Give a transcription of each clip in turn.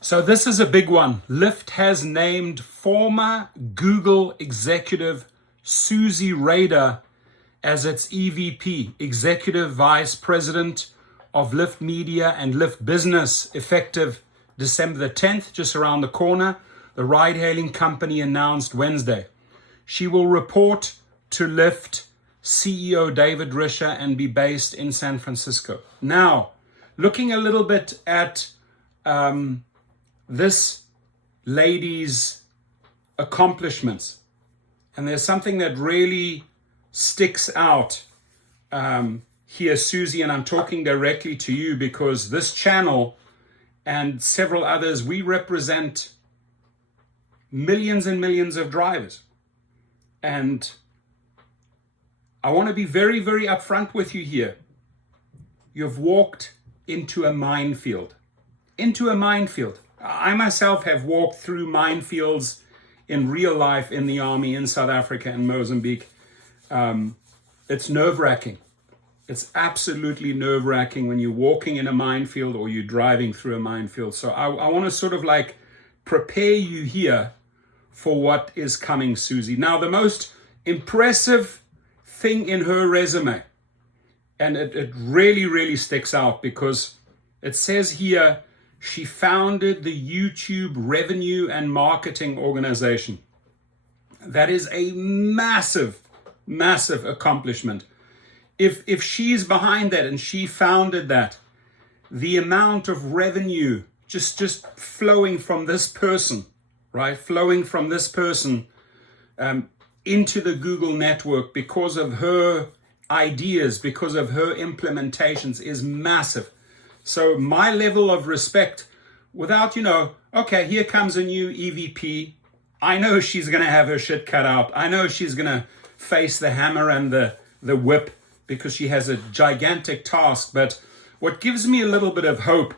So this is a big one. Lyft has named former Google executive Suzie Reider as its EVP, Executive Vice President of Lyft Media and Lyft Business, effective December the 10th, just around the corner. The ride-hailing company announced Wednesday. She will report to Lyft CEO David Risher and be based in San Francisco. Now, looking a little bit at this lady's accomplishments, and there's something that really sticks out here, Susie, and I'm talking directly to you because this channel and several others, we represent millions and millions of drivers. And I want to be very, very upfront with you here. You've walked into a minefield. Into a minefield. I myself have walked through minefields in real life in the army in South Africa and Mozambique. It's nerve-wracking. It's absolutely nerve-wracking when you're walking in a minefield or you're driving through a minefield. So I want to sort of like prepare you here for what is coming, Susie. Now, the most impressive thing in her resume, and it really, really sticks out because it says here, she founded the YouTube Revenue and Marketing Organization. That is a massive, massive accomplishment. If she's behind that and she founded that, the amount of revenue just flowing from this person, right? Flowing from this person into the Google network because of her ideas, because of her implementations is massive. So my level of respect, without, okay, here comes a new EVP. I know she's going to have her shit cut out. I know she's going to face the hammer and the whip because she has a gigantic task. But what gives me a little bit of hope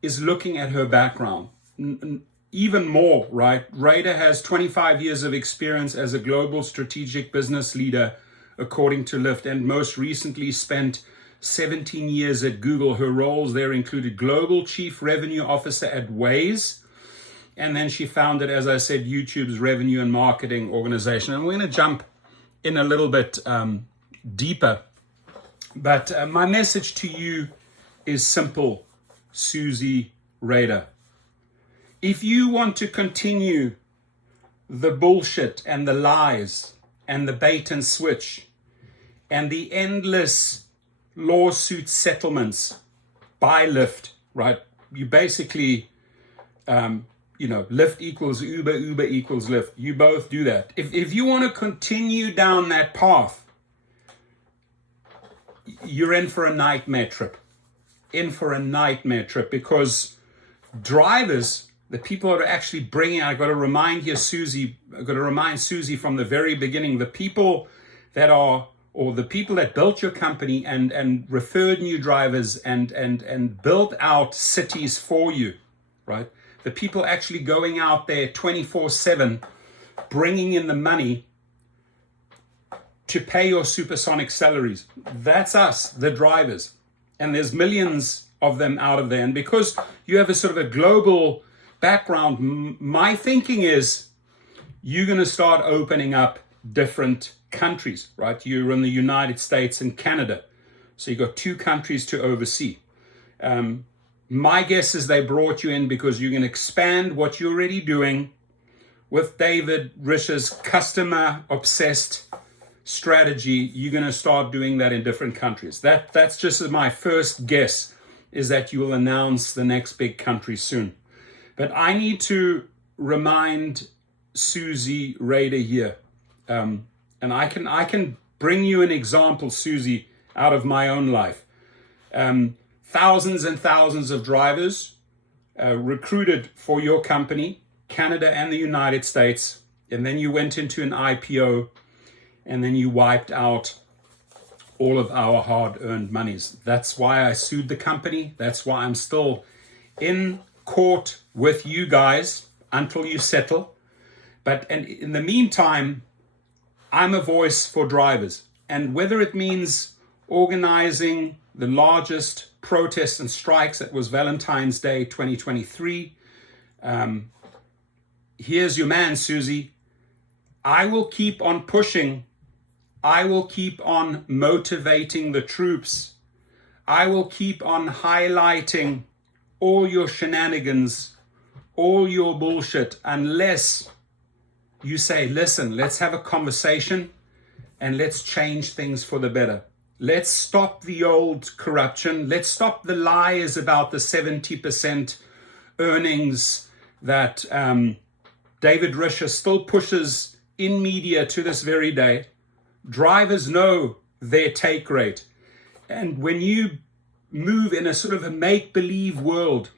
is looking at her background. Even more, right? Reider has 25 years of experience as a global strategic business leader, according to Lyft, and most recently spent 17 years at Google. Her roles there included Global Chief Revenue Officer at Waze. And then she founded, as I said, YouTube's Revenue and Marketing Organization. And we're going to jump in a little bit deeper. But my message to you is simple, Suzie Reider. If you want to continue the bullshit and the lies and the bait and switch and the endless lawsuit settlements by Lyft, right? You basically, Lyft equals Uber, Uber equals Lyft. You both do that. If you want to continue down that path, you're in for a nightmare trip. Because drivers, the people that are actually bringing, I've got to remind Susie from the very beginning, the people that are, or the people that built your company and referred new drivers and built out cities for you, right? The people actually going out there 24/7, bringing in the money to pay your supersonic salaries. That's us, the drivers. And there's millions of them out of there. And because you have a sort of a global background, my thinking is you're going to start opening up different countries, right? You're in the United States and Canada. So you've got two countries to oversee. My guess is they brought you in because you can expand what you're already doing with David Risher's customer-obsessed strategy. You're going to start doing that in different countries. That's just my first guess, is that you will announce the next big country soon. But I need to remind Suzie Reider here. And I can bring you an example, Susie, out of my own life. Thousands and thousands of drivers recruited for your company, Canada and the United States, and then you went into an IPO, and then you wiped out all of our hard-earned monies. That's why I sued the company. That's why I'm still in court with you guys until you settle. And in the meantime, I'm a voice for drivers. And whether it means organizing the largest protests and strikes. It was Valentine's Day 2023. Here's your man, Susie. I will keep on pushing. I will keep on motivating the troops. I will keep on highlighting all your shenanigans, all your bullshit, unless you say, listen, let's have a conversation and let's change things for the better. Let's stop the old corruption. Let's stop the lies about the 70% earnings that David Risher still pushes in media to this very day. Drivers know their take rate. And when you move in a sort of a make-believe world,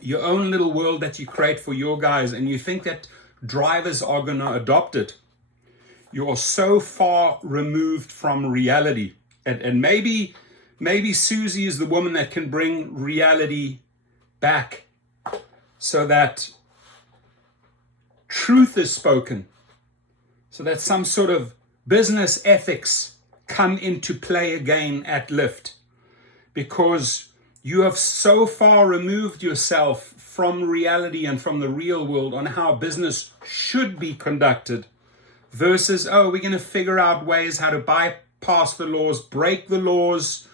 your own little world that you create for your guys, and you think that drivers are going to adopt it, you are so far removed from reality. And maybe Susie is the woman that can bring reality back so that truth is spoken, so that some sort of business ethics come into play again at Lyft, because you have so far removed yourself from reality and from the real world on how business should be conducted versus, we're going to figure out ways how to bypass the laws, break the laws,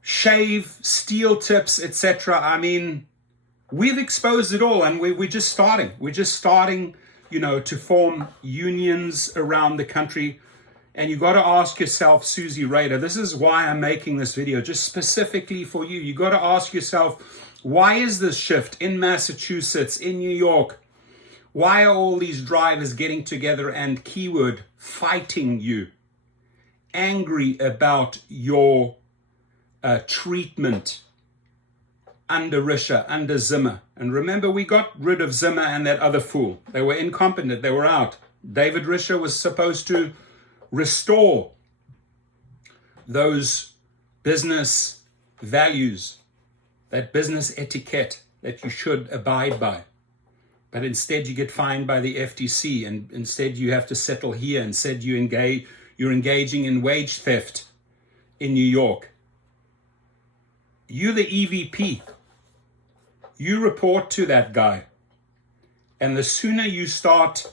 shave, steal tips, etc. I mean, we've exposed it all, and we're just starting. We're just starting, to form unions around the country. And you got to ask yourself, Suzie Reider, this is why I'm making this video, just specifically for you. You got to ask yourself, why is this shift in Massachusetts, in New York? Why are all these drivers getting together and, keyword, fighting you? Angry about your treatment under Risher, under Zimmer. And remember, we got rid of Zimmer and that other fool. They were incompetent. They were out. David Risher was supposed to restore those business values, that business etiquette that you should abide by. But instead you get fined by the FTC, and instead you have to settle here. Instead you're engaging in wage theft in New York. You're the EVP. You report to that guy. And the sooner you start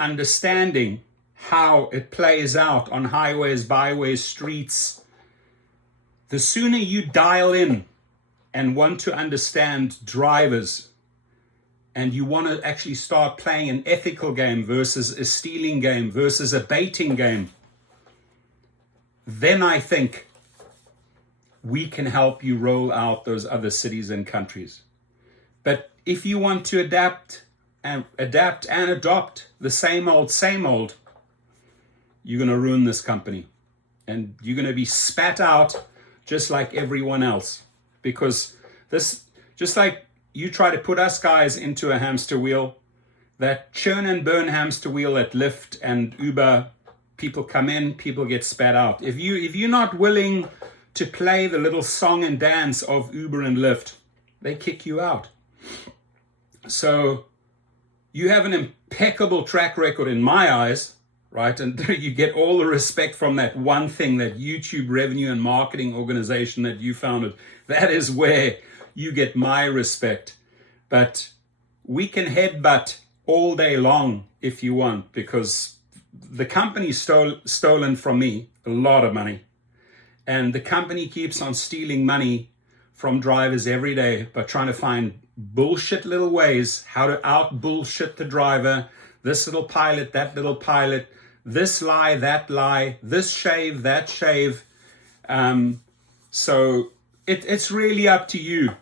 understanding how it plays out on highways, byways, streets, the sooner you dial in and want to understand drivers, and you want to actually start playing an ethical game versus a stealing game versus a baiting game, then I think we can help you roll out those other cities and countries. But if you want to adapt and adopt the same old, you're going to ruin this company, and you're going to be spat out just like everyone else, because this, just like you try to put us guys into a hamster wheel, that churn and burn hamster wheel at Lyft and Uber, people come in, people get spat out. If you're not willing to play the little song and dance of Uber and Lyft, they kick you out. So you have an impeccable track record in my eyes, right? And you get all the respect from that one thing, that YouTube revenue and marketing organization that you founded. That is where you get my respect. But we can headbutt all day long if you want, because the company stolen from me a lot of money. And the company keeps on stealing money from drivers every day by trying to find bullshit little ways how to out bullshit the driver. This little pilot, that little pilot, this lie, that lie, this shave, that shave. So it's really up to you.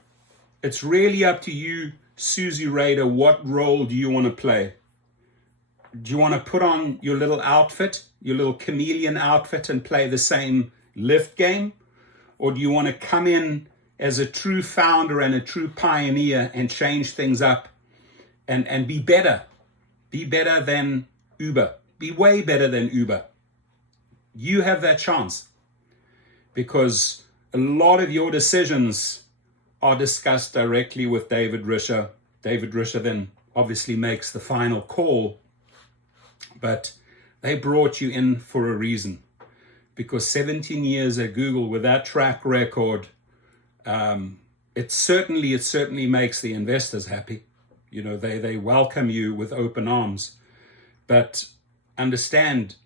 It's really up to you, Suzie Reider. What role do you want to play? Do you want to put on your little outfit, your little chameleon outfit, and play the same Lyft game? Or do you want to come in as a true founder and a true pioneer and change things up and be better? Be better than Uber. Be way better than Uber. You have that chance, because a lot of your decisions are discussed directly with David Risher. David Risher then obviously makes the final call, but they brought you in for a reason, because 17 years at Google with that track record, it certainly makes the investors happy. You know, they welcome you with open arms. But understand,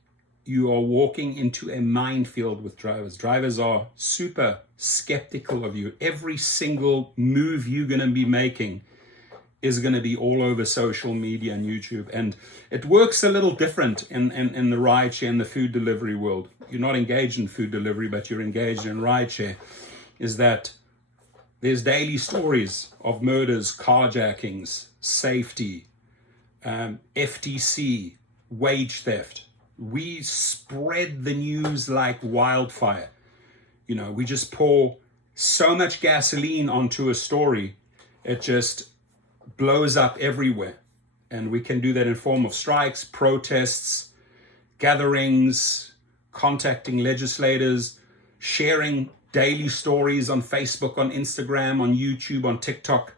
you are walking into a minefield with drivers. Drivers are super skeptical of you. Every single move you're going to be making is going to be all over social media and YouTube. And it works a little different in the rideshare and the food delivery world. You're not engaged in food delivery, but you're engaged in rideshare. Is that there's daily stories of murders, carjackings, safety, FTC, wage theft. We spread the news like wildfire. You know, we just pour so much gasoline onto a story, it just blows up everywhere. And we can do that in form of strikes, protests, gatherings, contacting legislators, sharing daily stories on Facebook, on Instagram, on YouTube, on TikTok.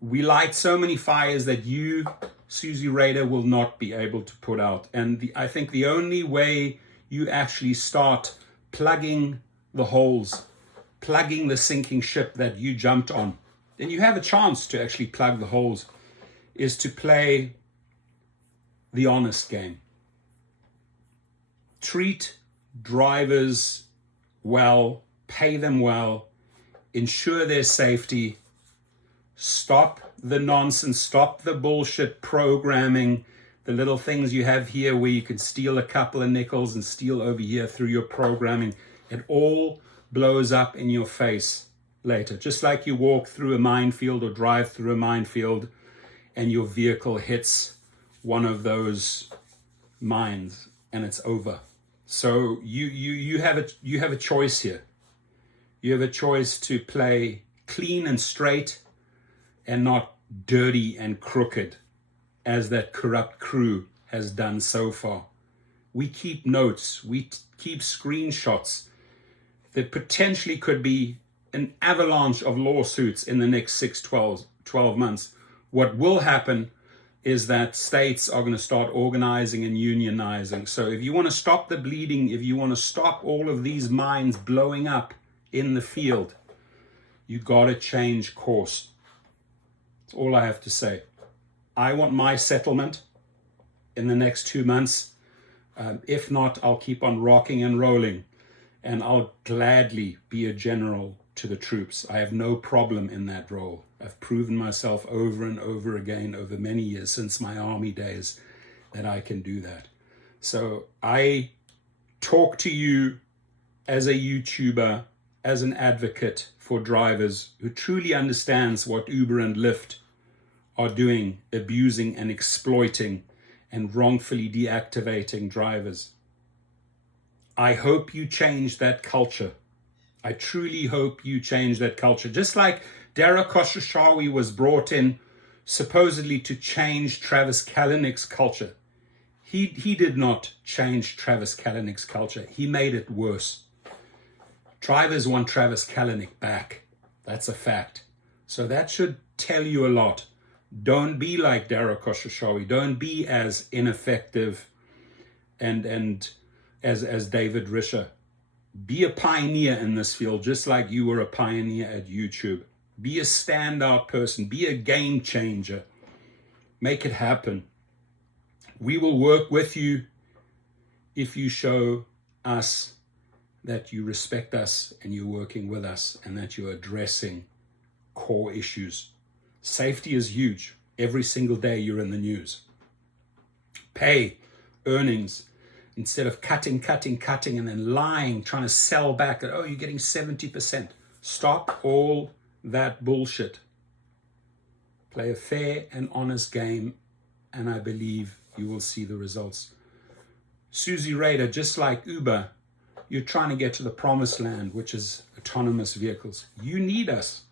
We light so many fires that you, Suzie Reider, will not be able to put out. And I think the only way you actually start plugging the holes, plugging the sinking ship that you jumped on, then you have a chance to actually plug the holes, is to play the honest game. Treat drivers well, pay them well, ensure their safety, stop the nonsense, stop the bullshit programming, the little things you have here where you can steal a couple of nickels and steal over here through your programming. It all blows up in your face later. Just like you walk through a minefield or drive through a minefield and your vehicle hits one of those mines and it's over. So you have a choice here. You have a choice to play clean and straight and not dirty and crooked as that corrupt crew has done so far. We keep notes, we keep screenshots. There potentially could be an avalanche of lawsuits in the next 12 months. What will happen is that states are going to start organizing and unionizing. So if you want to stop the bleeding, if you want to stop all of these mines blowing up in the field, you got to change course. That's all I have to say. I want my settlement in the next 2 months. If not, I'll keep on rocking and rolling, and I'll gladly be a general to the troops. I have no problem in that role. I've proven myself over and over again over many years since my army days that I can do that. So I talk to you as a YouTuber, as an advocate for drivers who truly understands what Uber and Lyft are doing, abusing and exploiting and wrongfully deactivating drivers. I hope you change that culture. I truly hope you change that culture. Just like Dara Khosrowshahi was brought in supposedly to change Travis Kalanick's culture. He did not change Travis Kalanick's culture. He made it worse. Drivers want Travis Kalanick back. That's a fact. So that should tell you a lot. Don't be like Dara Khosrowshahi. Don't be as ineffective and as David Risher. Be a pioneer in this field, just like you were a pioneer at YouTube. Be a standout person. Be a game changer. Make it happen. We will work with you if you show us that you respect us and you're working with us and that you're addressing core issues. Safety is huge. Every single day you're in the news. Pay, earnings. Instead of cutting and then lying, trying to sell back that, oh, you're getting 70%. Stop all that bullshit. Play a fair and honest game, and I believe you will see the results. Suzie Reider, just like Uber, you're trying to get to the promised land, which is autonomous vehicles. You need us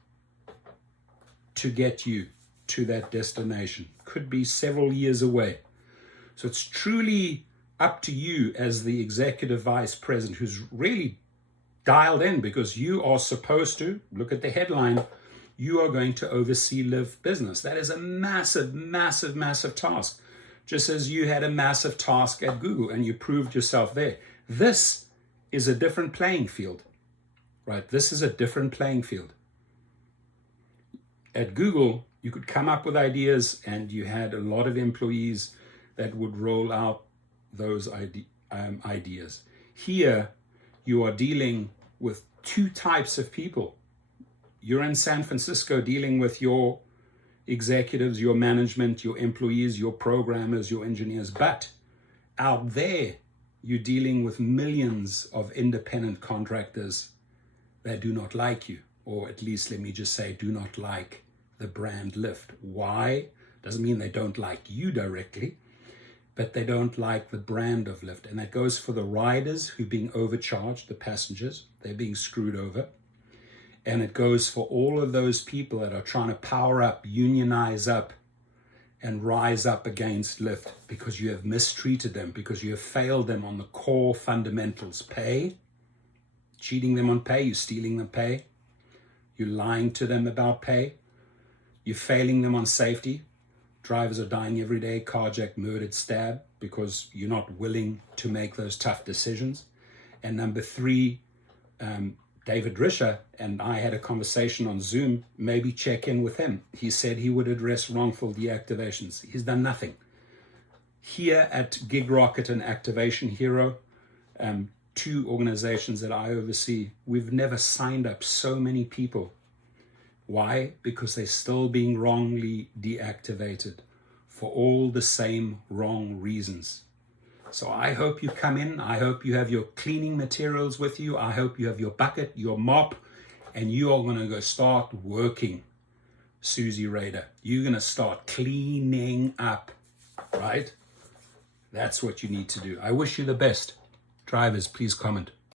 to get you to that destination. Could be several years away. So it's truly up to you as the executive vice president who's really dialed in, because you are supposed to, look at the headline, you are going to oversee Lyft business. That is a massive, massive, massive task. Just as you had a massive task at Google and you proved yourself there. This is a different playing field, right? This is a different playing field. At Google, you could come up with ideas and you had a lot of employees that would roll out those ideas. Here, you are dealing with two types of people. You're in San Francisco dealing with your executives, your management, your employees, your programmers, your engineers, but out there, you're dealing with millions of independent contractors that do not like you, or at least let me just say, do not like the brand Lyft. Why? Doesn't mean they don't like you directly, but they don't like the brand of Lyft. And that goes for the riders who are being overcharged, the passengers, they're being screwed over. And it goes for all of those people that are trying to power up, unionize up, and rise up against Lyft because you have mistreated them, because you have failed them on the core fundamentals. Pay, cheating them on pay, you're stealing them pay, you're lying to them about pay, you're failing them on safety. Drivers are dying every day, carjacked, murdered, stabbed, because you're not willing to make those tough decisions. And number three, David Risher and I had a conversation on Zoom, maybe check in with him. He said he would address wrongful deactivations. He's done nothing. Here at Gig Rocket and Activation Hero, two organizations that I oversee, we've never signed up so many people. Why? Because they're still being wrongly deactivated for all the same wrong reasons. So I hope you come in. I hope you have your cleaning materials with you. I hope you have your bucket, your mop, and you are going to go start working, Suzie Reider. You're going to start cleaning up, right? That's what you need to do. I wish you the best. Drivers, please comment.